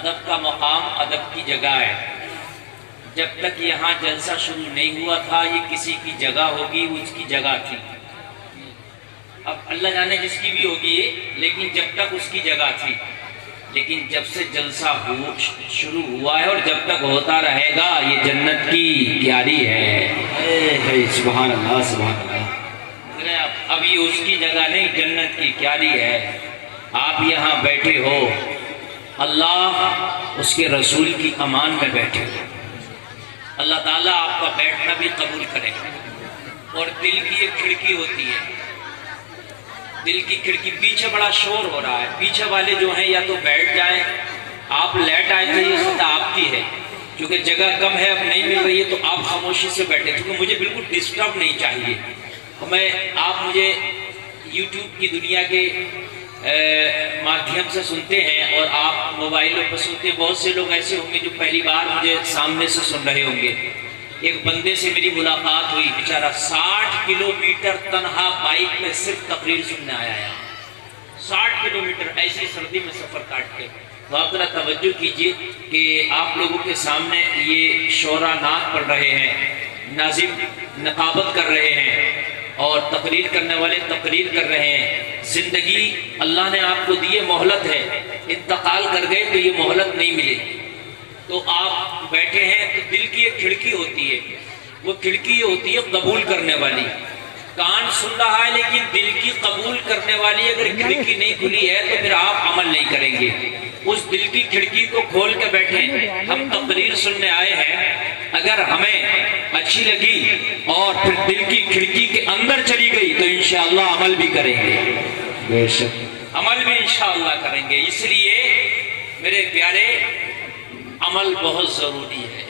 ادب کا مقام ادب کی جگہ ہے. جب تک یہاں جلسہ شروع نہیں ہوا تھا یہ کسی کی جگہ ہوگی، وہ اس کی جگہ تھی. اب اللہ جانے جس کی بھی ہوگی، لیکن جب تک اس کی جگہ تھی. لیکن جب سے جلسہ شروع ہوا ہے اور جب تک ہوتا رہے گا یہ جنت کی کیاری ہے. سبحان اللہ سبحان اللہ. اب یہ اس کی جگہ نہیں، جنت کی کیاری ہے. آپ یہاں بیٹھے ہو، اللہ اس کے رسول کی امان میں بیٹھے ہو. اللہ تعالیٰ آپ کا بیٹھنا بھی قبول کرے. اور دل کی ایک کھڑکی ہوتی ہے، دل کی کھڑکی. پیچھے بڑا شور ہو رہا ہے، پیچھے والے جو ہیں یا تو بیٹھ جائیں. آپ لیٹ آئے تھے، یہ سطح آپ کی ہے. کیونکہ جگہ کم ہے، اب نہیں مل رہی ہے، تو آپ خاموشی سے بیٹھے. کیونکہ مجھے بالکل ڈسٹرب نہیں چاہیے. آپ مجھے یوٹیوب کی دنیا کے مادھیم سے سنتے ہیں اور آپ موبائلوں پر سنتے ہیں. بہت سے لوگ ایسے ہوں گے جو پہلی بار مجھے سامنے سے سن رہے ہوں گے. ایک بندے سے میری ملاقات ہوئی، بیچارہ 60 کلومیٹر تنہا بائک میں صرف تقریر سننے آیا ہے. 60 کلومیٹر ایسی سردی میں سفر کاٹ کے. تو آپ ذرا توجہ کیجئے کہ آپ لوگوں کے سامنے یہ شعراء نعت پڑھ رہے ہیں، ناظم نقابت کر رہے ہیں اور تقریر کرنے والے تقریر کر رہے ہیں. زندگی اللہ نے آپ کو دیے، مہلت ہے. انتقال کر گئے تو یہ مہلت نہیں ملے گی. تو آپ بیٹھے ہیں تو دل کی ایک کھڑکی ہوتی ہے، وہ کھڑکی ہوتی ہے قبول کرنے والی. کان سن رہا ہے لیکن دل کی قبول کرنے والی اگر کھڑکی نہیں کھلی ہے تو پھر آپ عمل نہیں کریں گے. اس دل کی کھڑکی کو کھول کے بیٹھے. ہم تقریر سننے آئے ہیں، اگر ہمیں اچھی لگی اور پھر دل کی کھڑکی کے اندر چلی گئی تو انشاءاللہ عمل بھی کریں گے. بے شک عمل بھی انشاءاللہ کریں گے. اس لیے میرے پیارے، عمل بہت ضروری ہے.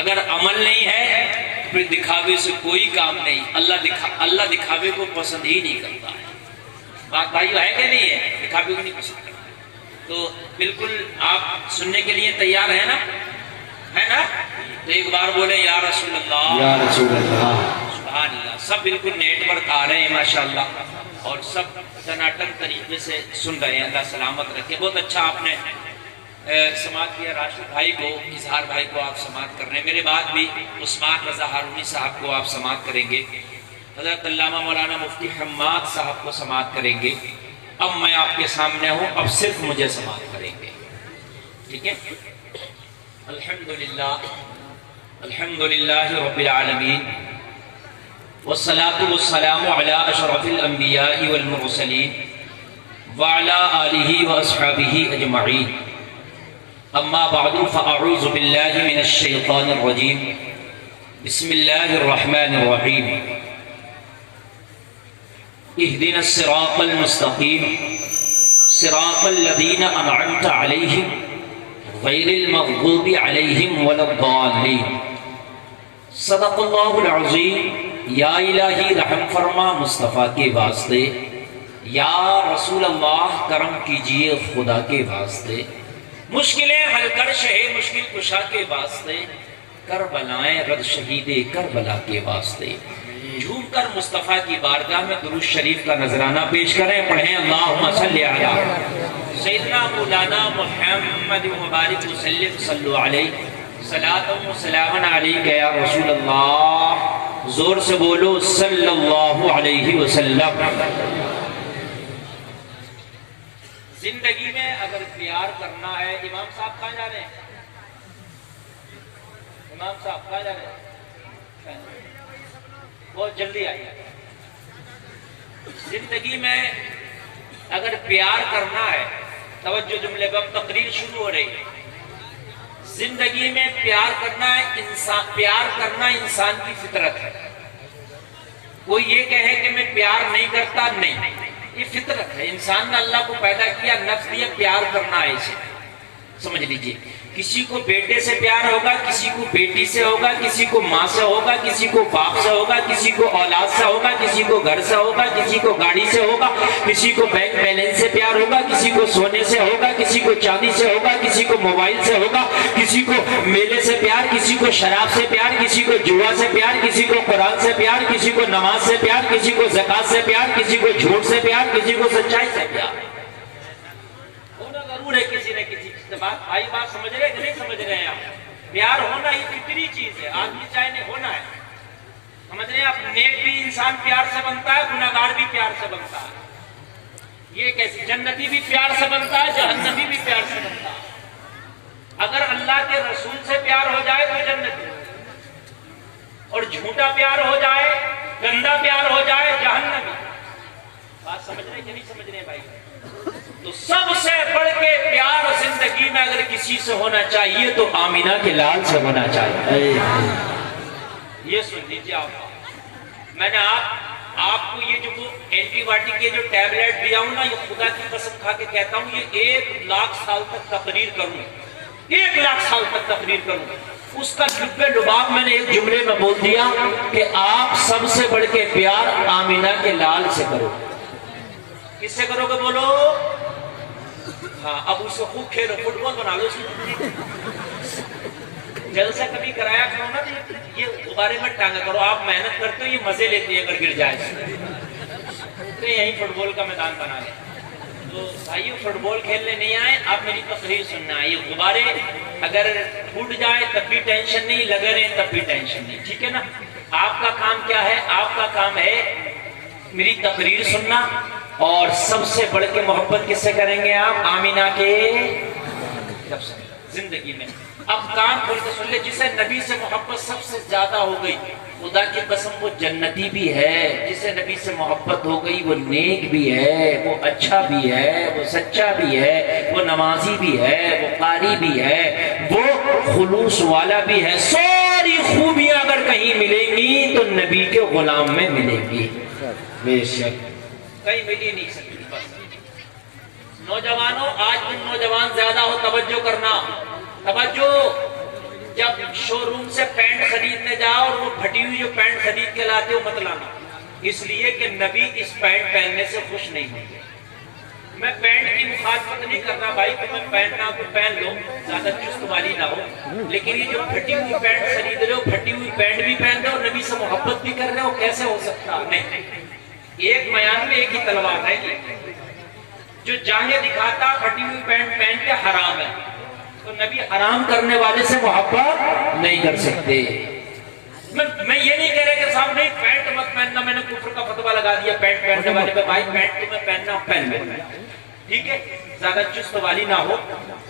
اگر عمل نہیں ہے پھر دکھاوے سے کوئی کام نہیں. اللہ دکھاوے کو پسند ہی نہیں کرتا ہے. بات بھائیو ہے کہ نہیں ہے؟ دکھاوے کو نہیں پسند کرتا. تو بالکل آپ سننے کے لیے تیار ہیں نا؟ ہے نا؟ تو ایک بار بولے یا رسول اللہ، یا رسول اللہ. سبحان اللہ. سب بالکل نیٹ ورک آ رہے ہیں ماشاءاللہ اور سب ٹناٹن طریقے سے سن رہے ہیں. اللہ سلامت رکھے. بہت اچھا آپ نے سماعت کیا. راشد بھائی کو، اظہار بھائی کو آپ سماعت کر رہے ہیں. میرے بعد بھی عثمان رضا ہارونی صاحب کو آپ سماعت کریں گے. حضرت علامہ مولانا مفتی حماد صاحب کو سماعت کریں گے. اب میں آپ کے سامنے ہوں، اب صرف مجھے سماعت کریں گے. ٹھیک ہے؟ الحمدللہ الحمدللہ رب العالمین والصلاة والسلام علی اشرف الانبیاء والمرسلین وعلی آلہ واصحابہ اجمعین. اما بعد فاعوذ باللہ من الشیطان الرجیم. بسم اللہ الرحمن الرحیم. اهدنا الصراط المستقیم صراط الذین انعمت علیہم غیر المغضوب علیہم ولا الضالین. صدق اللہ العظیم. یا الہی رحم فرما مصطفیٰ کے واسطے. یا رسول اللہ کرم کیجئے خدا کے واسطے. مشکلیں حل کر شہ مشکل کشا کے واسطے. کربلائیں رد شہید کربلا کے واسطے. جھوم کر مصطفیٰ کی بارگاہ میں درود شریف کا نذرانہ پیش کریں. پڑھیں اللہم صلی علی سیدنا مولانا محمد مبارک وسلم. صلو علیہ صلاۃ و سلام علیک یا رسول اللہ. زور سے بولو صلی اللہ علیہ وسلم. زندگی میں اگر پیار کرنا ہے، امام صاحب کہاں جا رہے ہیں؟ امام صاحب کہاں جا رہے ہیں؟ بہت جلدی آئیے. زندگی میں اگر پیار کرنا ہے، توجہ جملے پر تقریر شروع ہو رہی ہے. زندگی میں پیار کرنا ہے، پیار کرنا انسان کی فطرت ہے. کوئی یہ کہے کہ میں پیار نہیں کرتا، نہیں، یہ فطرت ہے. انسان نے اللہ کو پیدا کیا، نفس دیا، پیار کرنا ہے. اسے سمجھ لیجئے. کسی کو بیٹے سے پیار ہوگا، کسی کو بیٹی سے ہوگا، کسی کو ماں سے ہوگا، کسی کو باپ سے ہوگا، کسی کو اولاد سے ہوگا، کسی کو گھر سے ہوگا، کسی کو گاڑی سے ہوگا، کسی کو بینک بیلنس سے پیار ہوگا، کسی کو سونے سے ہوگا، کسی کو چاندی سے ہوگا، کسی کو موبائل سے ہوگا، کسی کو میلے سے پیار، کسی کو شراب سے پیار، کسی کو جوا سے پیار، کسی کو قرآن سے پیار، کسی کو نماز سے پیار، کسی کو زکات سے پیار، کسی کو جھوٹ سے پیار، کسی کو سچائی سے پیار. ہونا ضرور ہے کسی نہ کسی بات بھائی بات سمجھ رہے کہ نہیں سمجھ رہے ہیں آپ؟ پیار ہونا یہ فطری چیز ہے، آدمی چاہے نہیں ہونا ہے، سمجھ رہے ہیں آپ؟ نیک بھی انسان پیار سے بنتا ہے، گناہگار بھی پیار سے بنتا ہے، یہ کیسے؟ جنتی بھی پیار سے بنتا ہے، جہنمی بھی پیار سے بنتا ہے۔ اگر اللہ کے رسول سے پیار ہو جائے تو جنتی، اور جھوٹا پیار ہو جائے، گندا پیار ہو جائے، جہنمی۔ بات سمجھ رہے کہ نہیں سمجھ رہے بھائی؟ تو سب سے بڑھ کے پیار زندگی میں اگر کسی سے ہونا چاہیے تو آمینہ کے لال سے ہونا چاہیے۔ یہ سن لیجیے آپ، میں نے آپ کو یہ جو اینٹی بایوٹک کے جو ٹیبلٹ دیا ہوں نا، یہ خدا کی قسم کھا کے کہتا ہوں، یہ 1,00,000 سال تک تقریر کروں، 1,00,000 سال تک تقریر کروں، اس کا لبے لباب میں نے ایک جملے میں بول دیا کہ آپ سب سے بڑھ کے پیار آمینہ کے لال سے کرو۔ کس سے کرو گے بولو؟ ہاں، اب اس کو خوب کھیلو، فٹ بال بنا لو اس میں، جلسہ کبھی کرایا کرو نا، یہ غبارے میں ٹانگا کرو، آپ محنت کرتے ہو، یہ مزے لیتے ہیں، اگر گر جائے تو یہیں فٹ بال کا میدان بنا لیں۔ تو بھائیو، فٹ بال کھیلنے نہیں آئے، آپ میری تقریر سننا آئیے۔ غبارے اگر پھوٹ جائے تب بھی ٹینشن نہیں، لگے رہے تب بھی ٹینشن نہیں، ٹھیک ہے نا؟ آپ کا کام کیا ہے؟ آپ کا کام ہے میری تقریر سننا، اور سب سے بڑھ کے محبت کس سے کریں گے آپ؟ آمینہ کے زندگی میں۔ اب کان کھول کے سن لے، جسے نبی سے محبت سب سے زیادہ ہو گئی، خدا کی قسم وہ جنتی بھی ہے۔ جسے نبی سے محبت ہو گئی وہ نیک بھی ہے، وہ اچھا بھی ہے، وہ سچا بھی ہے، وہ نمازی بھی ہے، وہ قاری بھی ہے، وہ خلوص والا بھی ہے۔ ساری خوبیاں اگر کہیں ملیں گی تو نبی کے غلام میں ملیں گی، بے شک کہیں مل ہی نہیں سکتی۔ بس نوجوانوں، آج تم نوجوان زیادہ ہو، توجہ کرنا، توجہ۔ جب شو روم سے پینٹ خریدنے جاؤ اور وہ پھٹی ہوئی جو پینٹ خرید کے لاتے ہو مت لانا، اس لیے کہ نبی اس پینٹ پہننے سے خوش نہیں ہوتے۔ میں پینٹ کی مخالفت نہیں کرنا بھائی، تمہیں پہننا تو پہن لو، زیادہ چست والی نہ ہو، لیکن یہ جو پھٹی ہوئی پینٹ خرید رہے ہو، پھٹی ہوئی پینٹ بھی پہن رہے ہو، نبی سے محبت بھی کر رہے ہو، کیسے ہو سکتا؟ نہیں، ایک میان میں ایک ہی تلوار ہے گی۔ جو جانگیں دکھاتا پھٹی ہوئی پینٹ پہن کے حرام ہے، تو نبی حرام کرنے والے سے محبت نہیں کر سکتے۔ میں یہ نہیں کہہ رہے کہ صاحب نہیں پینٹ مت پہننا، میں نے کفر کا فتویٰ لگا دیا پینٹ پہننے والے پہ۔ بھائی پینٹ تمہیں پہننا پہن لو، ٹھیک ہے، زیادہ چست والی نہ ہو،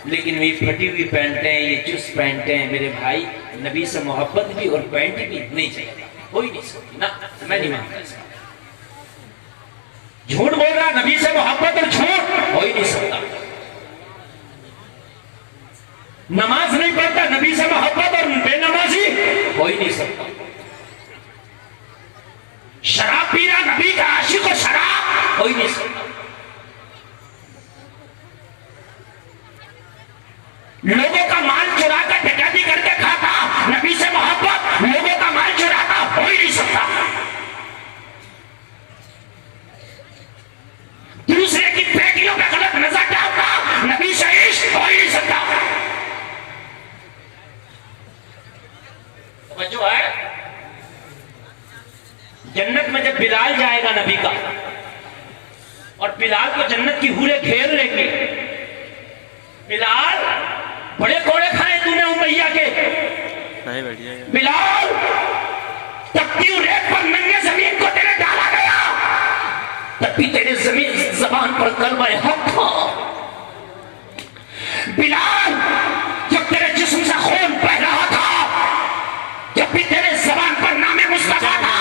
لیکن یہ پھٹی ہوئی پینٹیں، یہ چست پینٹیں میرے بھائی، نبی سے محبت بھی اور پینٹ بھی نہیں چاہیے، ہو ہی نہیں سکتی نا، میں نہیں مانتا اس کا۔ جھوٹ بول رہا، نبی سے محبت اور جھوٹ ہو ہی نہیں سکتا۔ نماز نہیں پڑھتا، نبی سے محبت اور بے نمازی ہو ہی نہیں سکتا۔ شراب پی رہا، نبی کا عاشق اور شراب ہو ہی نہیں سکتا۔ لوگوں کا مال چرا کر ڈکیتی کر کے کھاتا، نبی سے محبت، لوگوں کا مال چراتا ہو ہی نہیں سکتا۔ دوسرے کی بیٹیوں پہ غلط نظر ڈالتا، نبی سے عشق ہو ہی نہیں سکتا۔ توجہ ہے؟ جنت میں جب بلال جائے گا نبی کا، اور بلال کو جنت کی حوریں گھیر لیں گے، بلال بڑے کوڑے کھائے تو نے امیہ کے، بلال تپتی ریت پر ننگے زمین کو تیرے ڈالا گیا، تب بھی تیرے زبان پر کلمہ حق تھا۔ بلال جب تیرے جسم سے خون بہ رہا تھا، جب بھی تیرے زبان پر نام مصطفیٰ تھا،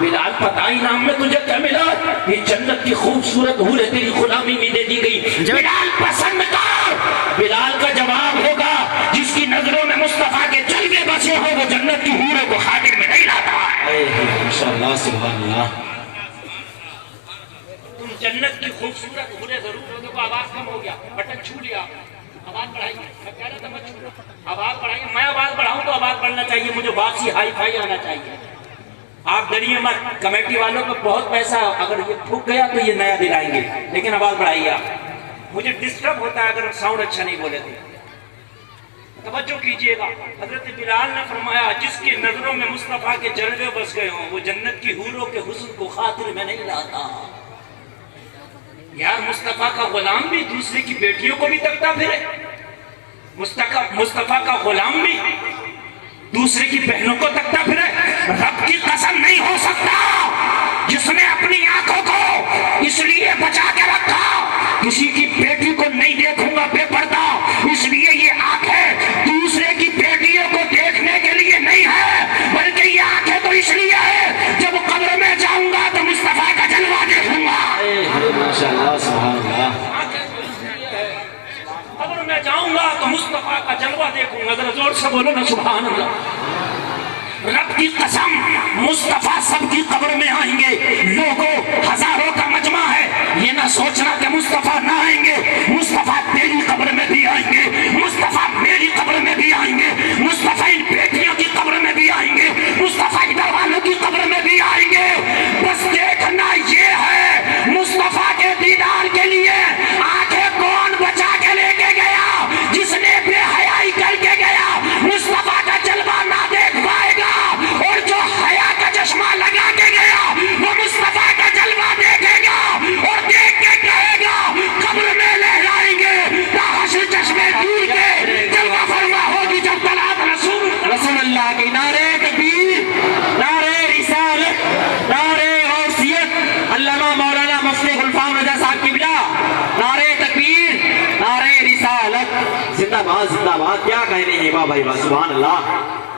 بلال پتہ ہی نام میں تجھے کیا ملا؟ یہ جنت کی خوبصورت حوریں تیری غلامی میں دے دی گئی۔ بلال پسند کر، بلال کا جواب ہوگا جس کی نظروں میں مصطفیٰ کے جلوے بسے ہو، وہ جنت کی حوروں کو خاطر میں نہیں لاتا ہے۔ ماشاءاللہ، سبحان اللہ۔ تم جنت کی خوبصورت حوریں ضرور ہو، آواز کم ہو گیا، بٹن چھو لیا، آواز بڑھائیے، میں کہہ رہا تھا مت چھو، آواز بڑھائیے۔ میں آواز بڑھاؤں تو آواز بڑھنا چاہیے، مجھے باقی ہائی فائی آنا چاہیے۔ آپ ڈریے مت، کمیٹی والوں کو بہت پیسہ، اگر یہ پھک گیا تو یہ نیا دلائیں گے، لیکن آواز بڑھائیے آپ، مجھے ڈسٹرب ہوتا ہے اگر ساؤنڈ اچھا نہیں بولے تو۔ توجہ کیجئے گا، حضرت بلال نے فرمایا جس کی نظروں میں مصطفیٰ کے جلوے بس گئے ہوں، وہ جنت کی حوروں کے حسن کو خاطر میں نہیں لاتا۔ یار مصطفیٰ کا غلام بھی دوسرے کی بیٹیوں کو بھی تکتا پھرے، مصطفیٰ کا غلام بھی دوسرے کی بہنوں کو تکتا پھرے. رب کی قسم نہیں ہو سکتا جس نے اپنی آنکھوں کو اس لیے بچا کے رکھا کسی کی بیٹی کو نہیں دیکھوں گا بے پردہ. اس لیے یہ آنکھیں دوسرے کی بیٹیوں کو دیکھنے کے لیے نہیں ہے بلکہ یہ آنکھیں تو اس لیے ہے جب قبر میں جاؤں گا تو مصطفیٰ کا جلوہ دیکھوں گا. ماشاءاللہ سبحان اللہ. قبر میں جاؤں گا تو مصطفیٰ کا جلوہ دیکھوں گا. ذرا زور سے بولو نا سبحان اللہ. رب کی قسم مصطفیٰ سب کی قبر میں آئیں گے. لوگوں ہزاروں کا مجمع ہے یہ نہ سوچنا کہ مصطفیٰ نہ آئیں گے. مصطفیٰ تیری قبر میں بھی آئیں گے. مصطفیٰ میری قبر میں بھی آئیں گے. مصطفیٰ ان بیٹیوں کی قبر میں بھی آئیں گے. مصطفیٰ گھر والوں کی قبر میں بھی آئیں گے. بس دیکھنا یہ ہے مصطفیٰ کے دیدار کے لیے آنکھیں کون بچا کے لے کے گیا. جس نے بے حیائی کر کے گیا مصطفیٰ کا جلوہ نہ دیکھ پائے گا اور جو حیا کا چشمہ لگا کے گیا وہ مصطفیٰ کا جلوہ دیکھے گا اور دیکھ کے کہے گا قبر میں لہرائیں گے تا حشر چشمے دور کے جلوہ فرما ہوگی جب طلعت رسول اللہ کی. نعرہ تکبیر، نعرہ رسالت، نعرہ غوثیت. علامہ مولانا مفتی غلفام رضا صاحب قبلہ. نعرہ تکبیر، نعرہ رسالت. زندہ باد زندہ باد. کیا کہہ رہے ہیں واہ بھائی واہ سبحان اللہ.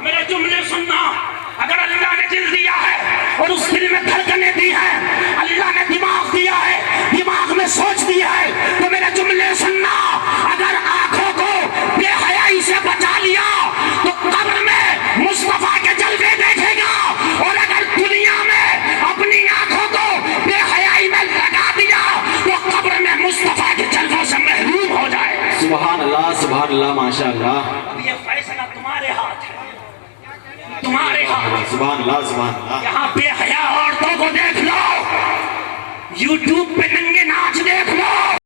میرے جملے سننا. اگر اللہ نے دل دیا ہے اور اس دل میں دھڑکنیں دی ہیں اللہ نے دماغ دیا ہے دماغ میں سوچ دیا ہے تو میرے جملے سننا. اگر آنکھوں کو بے حیائی سے بچا لیا تو قبر میں مصطفیٰ کے جلوے دیکھے گا اور اگر دنیا میں اپنی آنکھوں کو بے حیائی میں لگا دیا تو قبر میں مصطفیٰ کے جلووں سے محروم ہو جائے. سبحان اللہ سبحان اللہ ماشاءاللہ. اب یہ فیصلہ تمہارے ہاتھ ہے تمہارے ہاتھ. سبحان اللہ سبحان اللہ. یہاں بے حیا عورتوں کو دیکھ لو یوٹیوب پہ